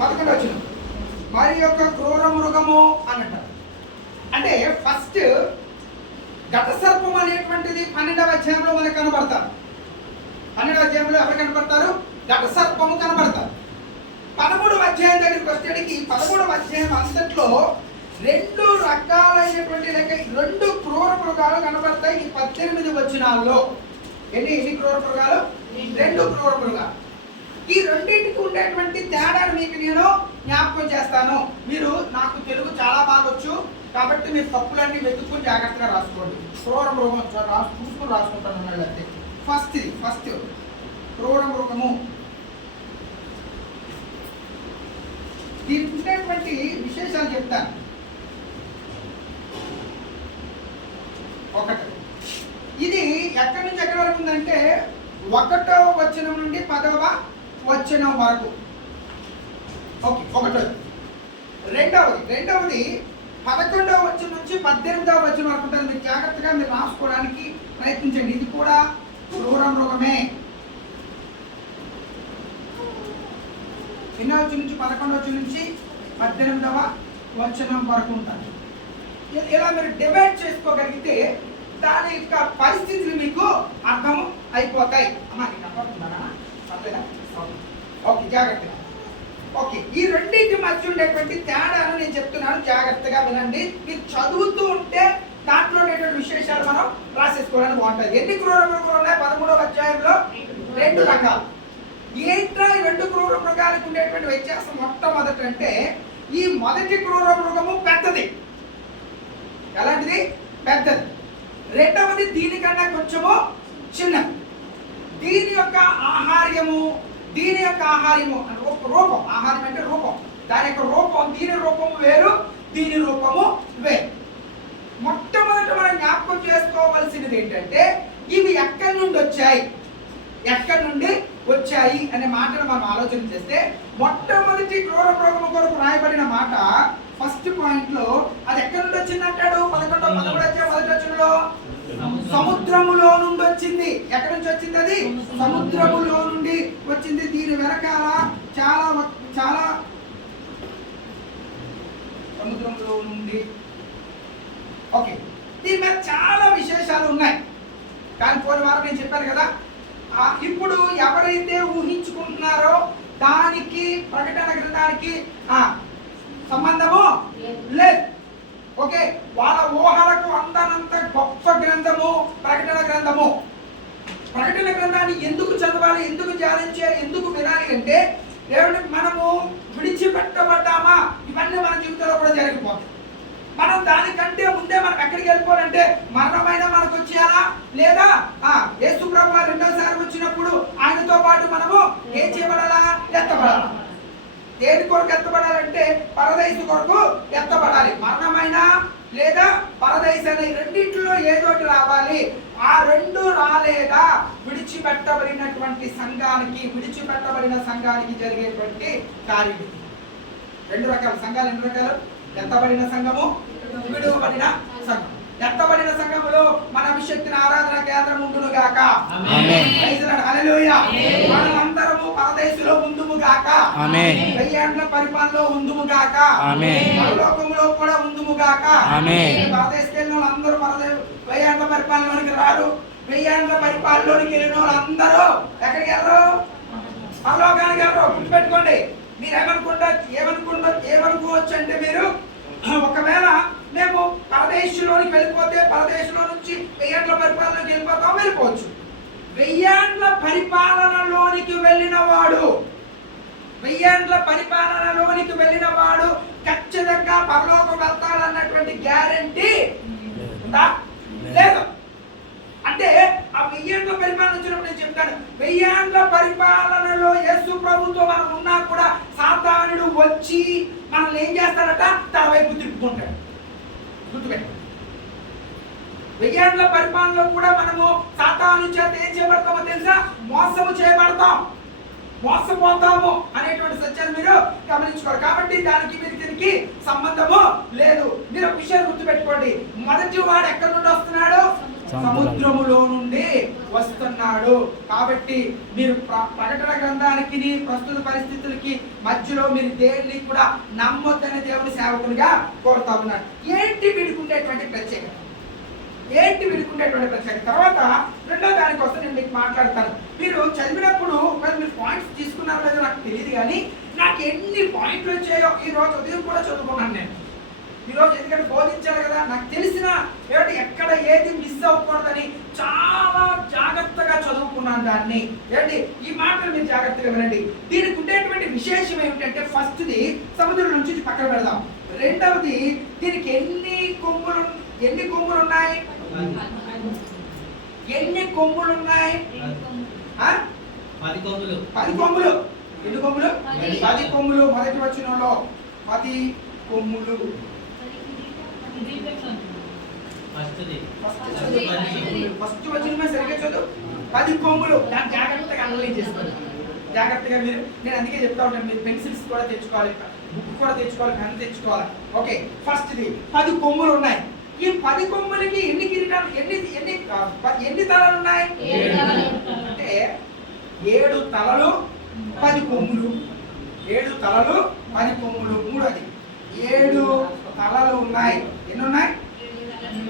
11 వచనం. మరి యొక్క క్రూర మృగము అన్నట్టు. అంటే ఫస్ట్ ఘట సర్పం అనేటువంటిది 12వ అధ్యాయంలో మనకు కనబడతారు. 12వ అధ్యాయంలో ఎవరు కనబడతారు? ఘట సర్పము కనబడతారు. 13వ అధ్యాయం దగ్గరికి వచ్చేటికి 13వ అధ్యాయం అంతట్లో 2 రకాలైనటువంటి లెక్క 2 క్రూర మృగాలు కనబడతాయి ఈ 18 వచనాల్లో. ఎన్ని క్రూర మృగాలు? 2 క్రూర మృగాలు. ఈ రెండింటికి ఉండేటువంటి తేడాను మీకు నేను జ్ఞాపకం చేస్తాను. మీరు నాకు తెలుగు చాలా బాగొచ్చు కాబట్టి మీరు తప్పులన్నీ వెతుక్కుని జాగ్రత్తగా రాసుకోండి. క్రూర మృగం చూసుకుని రాసుకుంటాను అన్నాడు అంతే. ఫస్ట్ క్రూర మృగము. దీనికి ఉండేటువంటి విశేషాలు చెప్తాను. ఒకటి, ఇది ఎక్కడి నుంచి ఎక్కడి వరకు ఉందంటే 1వ వచనం నుండి 10వ వచనం వరకు. ఓకే, ఒకటోది. రెండవది 11వ వచనం నుంచి 18వ వచనం వరకు ఉంటుంది. మీరు జాగ్రత్తగా మీరు రాసుకోవడానికి ప్రయత్నించండి. ఇది కూడా క్రూర మృగమే. 8వ వచనం నుంచి 11వ వచనం నుంచి 18వ వచనం వరకు ఉంటుంది. ఇలా మీరు డివైడ్ చేసుకోగలిగితే దాని యొక్క పరిస్థితులు మీకు అర్థం అయిపోతాయి. అమ్మా నీకు అర్థమవుతుందా? పర్లేదా? ఓకే, జాగ్రత్తగా. ఓకే, ఈ రెండింటి మధ్య ఉండేటువంటి తేడాను నేను చెప్తున్నాను, జాగ్రత్తగా వినండి. మీరు చదువుతూ ఉంటే దాంట్లో ఉండేటువంటి విశేషాలు మనం రాసేసుకోవడానికి బాగుంటుంది. ఎన్ని క్రూర మృగాలు ఉన్నాయి 13వ అధ్యాయంలో? 2 రకాలు. ఏంట్రా ఈ 2 క్రూర మృగాలకు ఉండేటువంటి వ్యత్యాసం? మొట్టమొదటి అంటే ఈ మొదటి క్రూర మృగము పెద్దది. ఎలాంటిది? పెద్దది. రెండవది దీనికన్నా కొంచెము చిన్నది. దీని యొక్క ఆహార్యము రూపం. ఆహారం అంటే రూపం. దాని యొక్క రూపం, దీని రూపము వేరు, దీని రూపము వేరు. మొట్టమొదట మనం జ్ఞాపకం చేసుకోవాల్సినది ఏంటంటే ఇవి ఎక్కడి నుండి వచ్చాయి అనే మాటను మనం ఆలోచన చేస్తే మొట్టమొదటి క్రూర మృగము కొరకు రాయబడిన మాట ఫస్ట్ పాయింట్ లో అది ఎక్కడి నుండి వచ్చింది అంటాడు? 11వ సముద్రములో నుండి వచ్చింది. ఎక్కడి నుంచి వచ్చింది? అది సముద్రములో నుండి వచ్చింది. దీని వెనకాల చాలా సముద్రంలో నుండి. ఓకే, దీని మీద చాలా విశేషాలు ఉన్నాయి. కానీ పోయిన వారం నేను చెప్పాను కదా, ఇప్పుడు ఎవరైతే ఊహించుకుంటున్నారో దానికి ప్రకటన గ్రంథానికి సంబంధము లేదు. ఓకే, వాళ్ళ ఊహలకు అందనంత గొప్ప గ్రంథము ప్రకటన గ్రంథము. ప్రకటన గ్రంథాన్ని ఎందుకు చదవాలి, ఎందుకు ధ్యానించాలి, ఎందుకు వినాలి అంటే దేవుని మనము విడిచిపెట్టబడ్డామా ఇవన్నీ మన జీవితంలో కూడా జరిగిపోతాయి. మనం దానికంటే ముందే మనం ఎక్కడికి వెళ్ళిపోవాలంటే మరణమైనా మనకు వచ్చేయాలా, లేదా యేసు ప్రభువు రెండోసారి వచ్చినప్పుడు ఆయనతో పాటు మనము ఏం చేయబడాలా? ఎత్తబడాలా. దేని కొరకు ఎత్తబడాలంటే పరదైసు కొరకు ఎత్తబడాలి. మరణమైనా లేదా పరదైసు అనే రెండింటిలో ఏదోటి రావాలి. ఆ 2 రాలేదా విడిచిపెట్టబడిన సంఘానికి జరిగేటువంటి కార్యం. 2 రకాల సంఘాలు. 2 రకాలు: ఎత్తబడిన సంఘము, విడువబడిన సంఘం. ఎత్తబడిన సంఘములో మన అభిషక్తిని ఆరాధన కేంద్రం ఉండును గాక. హల్లెలూయా. మనమందరము పరదేశులో ఉందుము గాక. 1000 ఏండ్ల పరిపాలనలో ఉందుము గాక. పరలోకములో కూడా ఉందుము గాక. పరదేశకి వెళ్ళిన వాళ్ళందరూ 1000 ఏండ్ల పరిపాలనలోనికి రారు. 1000 ఏండ్ల పరిపాలనలోనికి వెళ్ళిన వాళ్ళందరూ ఎక్కడికి వెళ్ళరు? పరలోకానికి వెళ్ళరు. గుర్తుపెట్టుకోండి. మీరు ఏమనుకోవచ్చు అంటే మీరు ఒకవేళ మేము పరదేశంలోనికి వెళ్ళిపోతే పరదేశంలో నుంచి 1000 ఏండ్ల పరిపాలనలోకి వెళ్ళిపోవచ్చు. 1000 ఏండ్ల పరిపాలనలోనికి వెళ్ళిన వాడు ఖచ్చితంగా పరలోకం వెళ్తాడన్నటువంటి గ్యారంటీ ఉందా? లేదు. అంటే ఆ 1000 ఏండ్ల పరిపాలన వచ్చినప్పుడు నేను చెప్తాను, 1000 ఏండ్ల పరిపాలనలో యేసు ప్రభుతో మనం ఉన్నా కూడా సాతానుడు వచ్చి మనల్ని ఏం చేస్తాడట? తన వైపు తిప్పుకుంటాడు. గుర్తుపెట్టు. 1000 ఏండ్ల పరిపాలనలో కూడా మనము సాతాను చేత ఏం చేయబడతామో తెలుసా? మోసపోతాము అనేటువంటి సత్యాన్ని మీరు గమనించుకోరు. కాబట్టి దానికి దీనికి సంబంధము లేదు. మీరు ఒక విషయాన్ని గుర్తుపెట్టుకోండి. మొదటి వాడు ఎక్కడి నుండి వస్తున్నాడు? సముద్రములో నుండి వస్తున్నాడు. కాబట్టి మీరు ప్రకటన గ్రంథానికి ప్రస్తుత పరిస్థితులకి మధ్యలో మీరు దేన్ని కూడా నమ్మొద్దని దేవుని సేవకులుగా కోరుతా ఉన్నారు. ఏంటి వీడుకుండేటువంటి ప్రత్యేకత? తర్వాత రెండో దానికోసం నేను మీకు మాట్లాడతాను. మీరు చదివినప్పుడు మీరు పాయింట్స్ తీసుకున్నారో లేదో నాకు తెలియదు, కానీ నాకు ఎన్ని పాయింట్లు వచ్చాయో ఈ రోజు ఉదయం కూడా చదువుకున్నాను నేను. ఈరోజు ఎందుకంటే బోధించాలి కదా, నాకు తెలిసిన ఏమిటి ఎక్కడ ఏది మిస్ అవ్వకూడదని చాలా జాగ్రత్తగా చదువుకున్నాను దాన్ని. ఏంటి ఈ మాటలు మీరు జాగ్రత్తగా వినండి. దీనికి ఉండేటువంటి విశేషం ఏమిటంటే, ఫస్ట్ది సముద్రం నుంచి పక్కన పెడదాం. రెండవది దీనికి ఎన్ని కొమ్ములు ఉన్నాయి? ఎన్ని కొమ్ములు? 10 కొమ్ములు. ఎన్ని కొమ్ములు? 10 కొమ్ములు. మొదటి వచనంలో 10 కొమ్ములు. ఫస్ట్ వచనమే సరిగ్గా చదువు. 10 కొమ్ములు. దాన్ని జాగ్రత్తగా అనలైజ్ చేసుకోండి. జాగ్రత్తగా మీరు, నేను అందుకే చెప్తా ఉంటాను, మీరు పెన్సిల్స్ కూడా తెచ్చుకోవాలి, బుక్ కూడా తెచ్చుకోవాలి, పెన్ తెచ్చుకోవాలి. ఓకే, ఫస్ట్ది 10 కొమ్ములు ఉన్నాయి. ఈ 10 కొమ్ములకి ఎన్ని కిరీటాలు, ఎన్ని తలలు ఉన్నాయి? అంటే 7 తలలు 10 కొమ్ములు. 7 తలలు 10 కొమ్ములు. మూడోది 7 తలలు ఉన్నాయి. ఎన్ని ఉన్నాయి?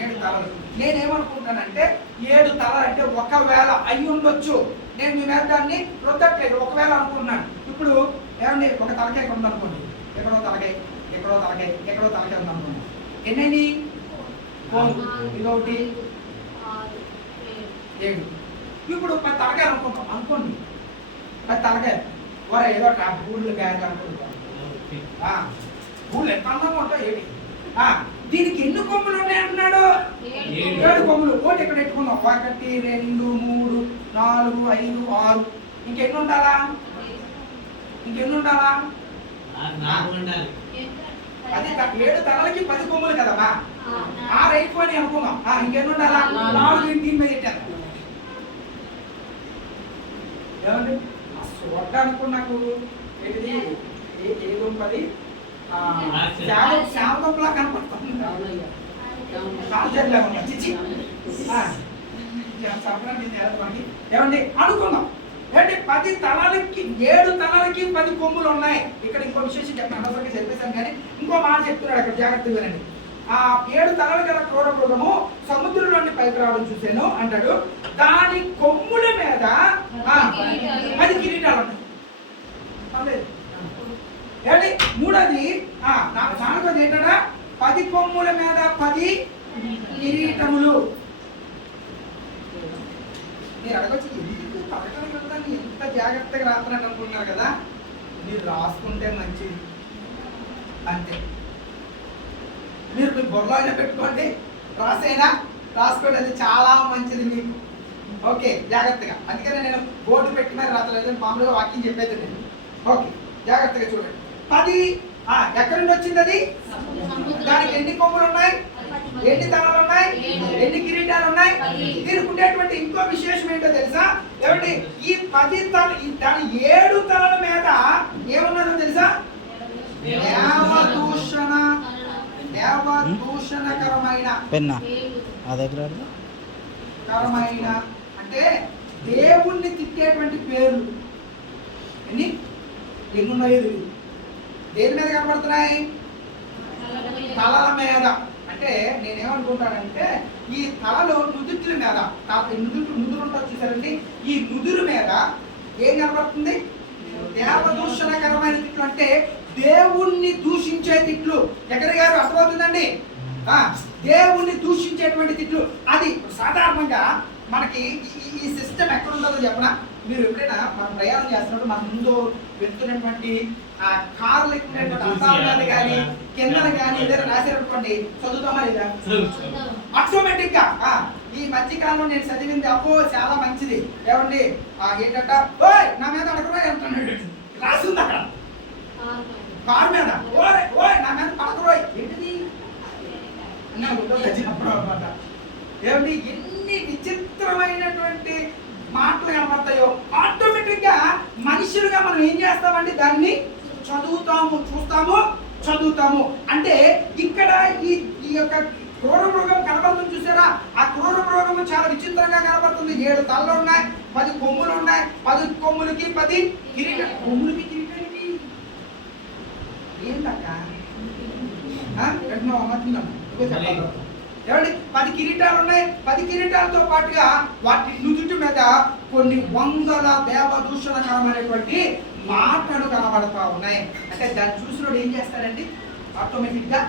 7 తలలు. నేనేమనుకుంటానంటే 7 తలలు అంటే ఒకవేళ అయి ఉండొచ్చు, నేను మీ మీద దాన్ని రుద్దట్లేదు, ఒకవేళ అనుకుంటున్నాను. ఇప్పుడు ఏమండి, ఒక తలకాయ ఉందనుకోండి, ఎక్కడో తలకాయ, ఎక్కడో తలకాయ, ఎక్కడో తలకాయ ఉందనుకోండి. ఎన్ని? ఇదొకటి 7. ఇప్పుడు 10 తలకాయలు అనుకోండి. 10 తలకాయలు ఏదో గూళ్ళు గాయలు అనుకుంటాం. గూళ్ళు ఎంత అందంగా ఉంటాయి. ఏంటి దీనికి ఎన్ని కొమ్ములు ఉన్నాయి అంటున్నాడు? 7 కొమ్ములు. ఒకటి ఇక్కడ పెట్టుకుందాం. 1 2 3 4 5 6. ఇంకెన్ని ఉండాలా? అది 7 తలలకి 10 కొమ్ములు కదమ్మా. 6 అయిపోయి అనుకున్నాం. ఇంకెన్ని ఉండాలా? 4 దీని మీద పెట్టాను. ఏమండి చూడడానికి నాకు ఏంటిది ఏ గుంపది శామగంపలా కనపడుతుంది. ఏమండి అనుకుందాం. ఏంటి 10 తలలకి 7 తలలకి 10 కొమ్ములు ఉన్నాయి. ఇక్కడ ఇంకో విశేషం చెప్పాను, అనవసరంగా చెప్పేశాను, కానీ ఇంకో మాట చెప్తున్నాడు అక్కడ, జాగ్రత్తగా వినండి. 7 తలలు గల క్రూర మృగము సముద్రం నుండి పైకి రావడం చూశాను అంటాడు. దాని కొమ్ముల మీద 10 కిరీటాలు ఉన్నాయి. ఏంటి మూడోది, నాలుగోది ఏంటంటే 10 కొమ్ముల మీద 10 కిరీటములు. మీరు అడగచ్చు, ప్రకటన గ్రంథాన్ని ఎంత జాగ్రత్తగా రాస్తున్నాను అనుకుంటున్నారు కదా. మీరు రాసుకుంటే మంచిది, అంతే. మీరు మీ బుర్రలో అయినా పెట్టుకోండి, రాసుకోండి, అది చాలా మంచిది మీకు. ఓకే, జాగ్రత్తగా. అందుకనే నేను బోర్డు పెట్టి మరి రాత్రి మామూలుగా వాక్యం చెప్పేది నేను. ఓకే, జాగ్రత్తగా చూడండి. 10 ఎక్కడి నుండి వచ్చింది అది? దానికి ఎన్ని కొమ్ములు ఉన్నాయి? ఎన్ని తలలు ఉన్నాయి? ఎన్ని కిరీటాలు ఉన్నాయి? దీనికి ఉండేటువంటి ఇంకో విశేషం ఏంటో తెలుసా? ఏమంటే ఈ 10 తల, దాని 7 తలల మీద ఏమున్నదో తెలుసా? కరమైన అంటే దేవుణ్ణి తిట్టేటువంటి పేర్లు. ఎన్నున్నాయి? దేని మీద కనబడుతున్నాయి? తలల మీద. అంటే నేనేమనుకుంటానంటే ఈ తలలో నుదుట్ల మీద, నుదురు ఉంటుంది చూసారండి, ఈ నుదురు మీద ఏం కనబడుతుంది? దేవదూషణకరమైన తిట్లు, అంటే దేవుణ్ణి దూషించే తిట్లు. జగన్ గారు అర్థమవుతుందండి? దేవుణ్ణి దూషించేటువంటి తిట్లు. అది సాధారణంగా మనకి ఈ సిస్టమ్ ఎక్కడ ఉంటుందో చెప్పనా? మీరు ఎప్పుడైనా మనం ప్రయాణం చేస్తున్నప్పుడు మన ముందు వెళ్తున్నటువంటి కార్లు ఎక్కుతున్నటువంటి అర్థాలు కానీ కిందన కానీ ఏదైనా రాసేటటువంటి చదువుతామా లేదా? ఆటోమేటిక్ గా ఈ మధ్యకాలంలో నేను చదివింది అబ్బో చాలా మంచిది. ఏమండి ఏంటంట, ఓయ్ నా మీద అడగరా అంటున్నాడు, రాసింది అక్కడ కారు మీద, ఓయ్ ఓయ్ నా మీద పడకరోయ్ ఏంటిది అన్నప్పుడు అనమాట. ఏమండి ఎన్ని విచిత్రమైనటువంటి మాటలు కనబడతాయో. ఆటోమేటిక్ గా మనుషులుగా మనం ఏం చేస్తామండి? దాన్ని చదువుతాము, చూస్తాము, చదువుతాము. అంటే ఇక్కడ ఈ యొక్క క్రూర మృగం కనబడుతుంది చూసారా? ఆ క్రూర మృగము చాలా విచిత్రంగా కనబడుతుంది. 7 తలలు ఉన్నాయి, 10 కొమ్ములు ఉన్నాయి. 10 కొమ్ములకి 10 కిరీటం. కొమ్ములకి కిరీటానికి ఏంటక్క? ఏమండి, 10 కిరీటాలు ఉన్నాయి. 10 కిరీటాలతో పాటుగా వాటి నుదుటి మీద కొన్ని వందల దేవదూషణకరమైనటువంటి మాటలు కనబడతా ఉన్నాయి. అంటే దాన్ని చూసినోడు ఏం చేస్తాడండి? ఆటోమేటిక్ గా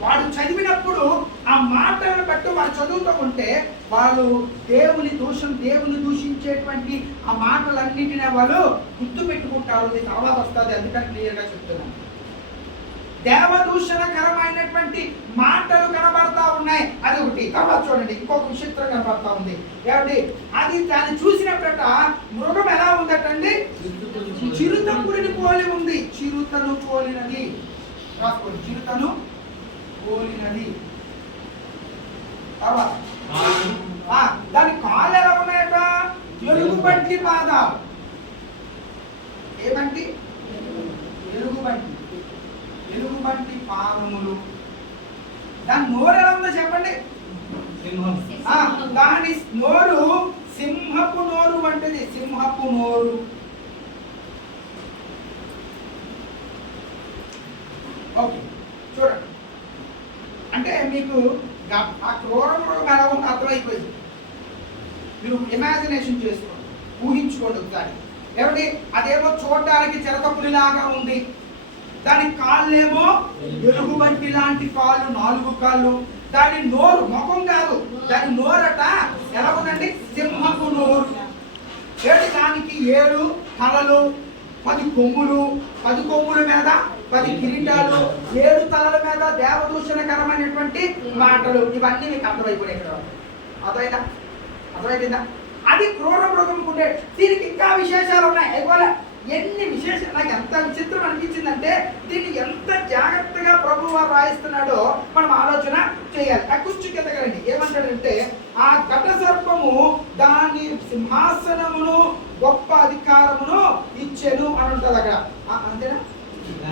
వాడు చదివినప్పుడు ఆ మాటలను బట్టి వాడు చదువుతూ ఉంటే వాళ్ళు దేవుని దూషించేటువంటి ఆ మాటలన్నిటినీ వాళ్ళు గుర్తు పెట్టుకుంటారు. ఇది తర్వాత వస్తుంది, అందుకని క్లియర్ గా చెప్తున్నాను. దేవదూషణకరమైనటువంటి మాటలు కనబడతా ఉన్నాయి. అది ఒకటి. తర్వాత చూడండి, ఇంకొక విచిత్రం కనబడతా ఉంది. ఏమండి, అది దాన్ని చూసినప్పుడట మృగం ఎలా ఉందటండి? చిరుతపుడిని పోలి ఉంది. చిరుతను పోలినది. రాసుకోండి, చిరుతను పోలినది. తర్వాత దాని కాళ్ళు ఎలా ఉన్నాయట? ఎలుగుబంటి పాదాలు. ఏమంటి? ఎలుగుబంటి పాదములు. దాని నోరు ఎలా ఉందో చెప్పండి. దాని నోరు సింహపు నోరు వంటిది. సింహపు నోరు. ఓకే, చూడండి. అంటే మీకు ఆ క్రూర మృగం ఎలా ఉందో అర్థమైపోయింది. మీరు ఇమాజినేషన్ చేసుకోండి, ఊహించుకోండి ఒకసారి. ఏమండి, అదేమో చూడడానికి చిరకపులిలాగా ఉంది. దాని కాళ్ళేమో ఎలుగుబంటి లాంటి కాళ్ళు, 4 కాళ్ళు. దాని నోరు, ముఖం కాదు, దాని నోరట ఎలా ఉందండి? సింహపు నోరు. దానికి 7 తలలు, 10 కొమ్ములు. 10 కొమ్ముల మీద 10 కిరీటాలు, 7 తలల మీద దేవదూషణకరమైనటువంటి మాటలు. ఇవన్నీ మీకు అర్థమైపోయాయి కదా? అర్థమైందా? అది క్రూర మృగం ఉండే. దీనికి ఇంకా విశేషాలు ఉన్నాయి. అయిపోలే, ఎన్ని విశేషాలు. నాకు ఎంత విచిత్రం అనిపించిందంటే దీన్ని ఎంత జాగ్రత్తగా ప్రభు వారు రాయిస్తున్నాడో మనం ఆలోచన చేయాలి. ఆ కుర్చీ కిందకండి. ఏమంటాడంటే, ఆ ఘట సర్పము దాని సింహాసనమును గొప్ప అధికారమును ఇచ్చెను అని ఉంటుంది అక్కడ. అంతేనా?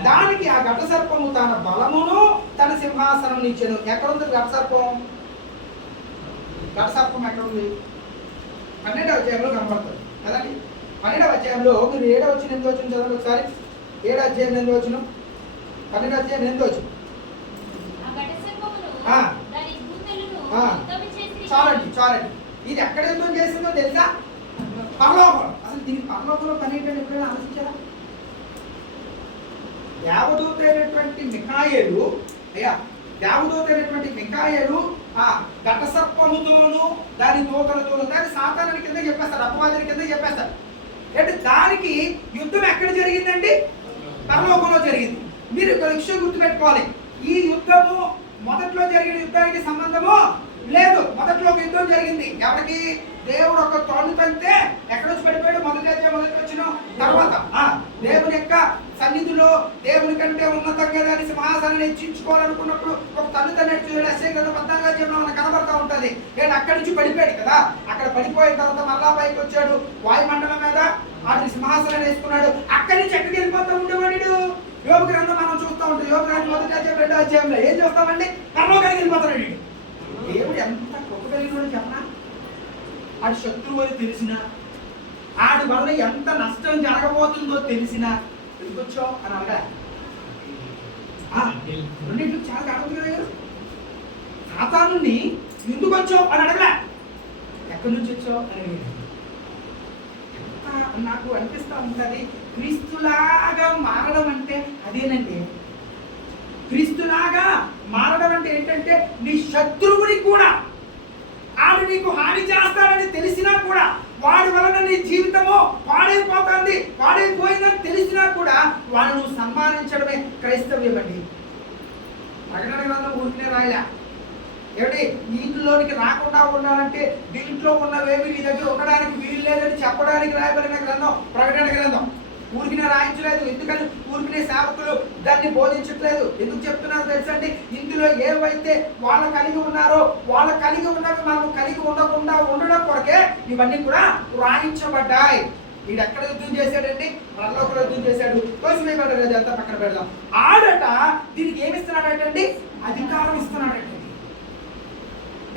దానికి ఆ ఘట సర్పము తన బలమును తన సింహాసనం ఇచ్చెను. ఎక్కడుంది ఘట సర్పం? ఘట సర్పం ఎక్కడుంది? 12వ అధ్యాయంలో కనబడుతుంది కదండి. 12వ అధ్యాయంలో మీరు 7వ వచ్చిన 8వ వచ్చిన చదవండి ఒకసారి. 7వ అధ్యాయం 8వ వచ్చిన, 12వ అధ్యాయం 8వ వచ్చిన. చాలండి. ఇది ఎక్కడ యుద్ధం చేసిందో తెలుసా? పరలోకం. అసలు దీనికి పరలోకంలో పని ఏంటంటే ఎప్పుడైనా ఆలోచించారా? దేవదూత అయినటువంటి మిఖాయేలు ఆ ఘట సర్పముతోను దాని దూతలతోను దాని సాతానుని కింద చెప్పేస్తాడు, అపవాదిని కింద చెప్పేస్తాడు. అంటే దానికి యుద్ధం ఎక్కడ జరిగిందండి? పరలోకంలో జరిగింది. మీరు ఒక విషయం గుర్తుపెట్టుకోవాలి. ఈ యుద్ధము మొదట్లో జరిగిన యుద్ధానికి సంబంధము లేదు. మొదట్లో ఒక యుద్ధం జరిగింది. ఎవరికి? దేవుడు ఒక తోడు తంతే ఎక్కడ వచ్చి పడిపోయాడు? మొదటి వచ్చిన తర్వాత దేవుని యొక్క సన్నిధిలో దేవుని కంటే ఉన్నతంగా దాని సింహాసనాన్ని హెచ్చించుకోవాలనుకున్నప్పుడు ఒక తల్లి చూడండి. ఎస్ఐ కదా 14వ అధ్యాయంలో మనకు కనబడతా ఉంటుంది. నేను అక్కడి నుంచి పడిపోయాడు కదా. అక్కడ పడిపోయిన తర్వాత మళ్ళా పైకి వచ్చాడు. వాయుమండలం మీద ఆయన సింహాసనాన్ని వేసుకున్నాడు. అక్కడి నుంచి ఎక్కడికి వెళ్ళిపోతా ఉండేవాడు? యోగ గ్రంథం మనం చూస్తూ ఉంటాం. యోగ గ్రంథం 1వ అధ్యాయం 2వ అధ్యాయంలో ఏం చూస్తామండి? పరలోకానికి వెళ్ళిపోతాడు. దేవుడు ఎంత గొప్ప కలిగిన చెప్పనా? ఆడి శత్రువు అని తెలిసినా, ఆడి వల్ల ఎంత నష్టం జరగబోతుందో తెలిసినా ఎందుకు వచ్చావు అని అడగ. రెండింటికి చాలా అడుగుతుంది కదా. సాతాను ఎందుకు వచ్చావు అని అడగలే, ఎక్కడి నుంచి వచ్చావు అని అడిగాడు. ఎంత నాకు అనిపిస్తూ ఉంటుంది. క్రీస్తులాగా మారడం అంటే అదేనండి. క్రీస్తులాగా మారడం అంటే ఏంటంటే నీ శత్రువుని కూడా ఆడు నీకు హాని చేస్తాడని తెలిసినా కూడా, వాడి వలన నీ జీవితము పాడైపోయిందని తెలిసినా కూడా వాడు నువ్వు సన్మానించడమే క్రైస్తవ్యం అండి. ప్రకటన గ్రంథం ఊరికే రాయలే. ఏమిటి? నీటిలోనికి రాకుండా ఉండాలంటే దీంట్లో ఉన్నవేమి నీ దగ్గర ఉండడానికి వీలు లేదని చెప్పడానికి రాయబడిన గ్రంథం ప్రకటన గ్రంథం. ఊరికినే రాయించలేదు. ఎందుకని? ఊరికినే సేవకులు దాన్ని బోధించట్లేదు. ఎందుకు చెప్తున్నారో తెలుసండి? ఇందులో ఏవైతే వాళ్ళు కలిగి ఉన్నారో వాళ్ళు కలిగి ఉన్నవి మనం కలిగి ఉండకుండా ఉండడం కొరకే ఇవన్నీ కూడా రాయించబడ్డాయి. వీడు ఎక్కడ యుద్ధం చేశాడండి? పరలోకంలో యుద్ధం చేశాడు. తోసివేయబడ్డ అదంతా పక్కన పెడదాం. ఆడట దీనికి ఏమి ఇస్తున్నాడటండి? అధికారం ఇస్తున్నాడటండి.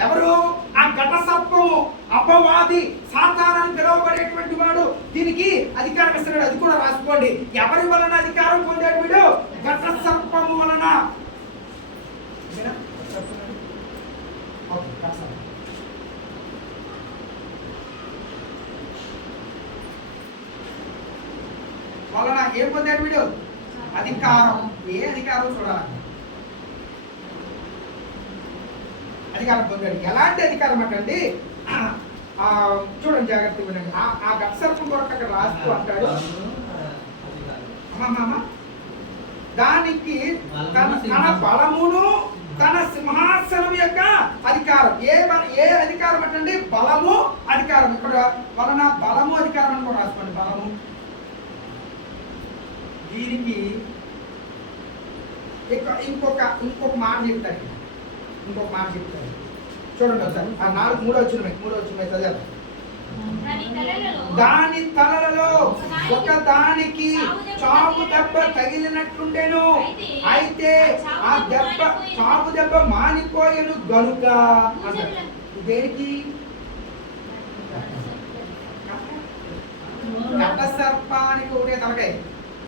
ఎవరు? ఆ ఘట సర్పము, అపవాది, సాతానని పిలువబడేటువంటి వాడు దీనికి అధికారం ఇస్తున్నాడు. అది కూడా రాసుకోండి. ఎవరి వలన అధికారం పొందాడు వీడు? ఘట సర్పము వలన. వలన ఏం పొందాడు వీడు? అధికారం. ఏ అధికారం చూడాలి? అధికారం పొందాడు. ఎలాంటి అధికారం అంటండి? చూడండి, జాగ్రత్తగా వినండి. ఆ గట్సర్పం కొరకు అక్కడ రాస్తూ అంటాడు, దానికి తన బలమును తన సింహాసనం యొక్క అధికారం. ఏ అధికారం అంటండి? బలము, అధికారం. ఇక్కడ వలన బలము, అధికారం అని కూడా రాసుకోండి. బలము. దీనికి ఇంకొక మాట చెప్తాడు. ఇంకొక మాట చెప్తాడు. చూడండి ఒకసారి. ఆ 3 వచ్చిన చదివారు. దాని తలలలో ఒక దానికి చావు దెబ్బ తగిలినట్లుండెను. అయితే ఆ చావు దెబ్బ మానిపోయేను గనుక అంటారు. దేనికి? ఘట సర్పానికి ఒకటే తలకాయ.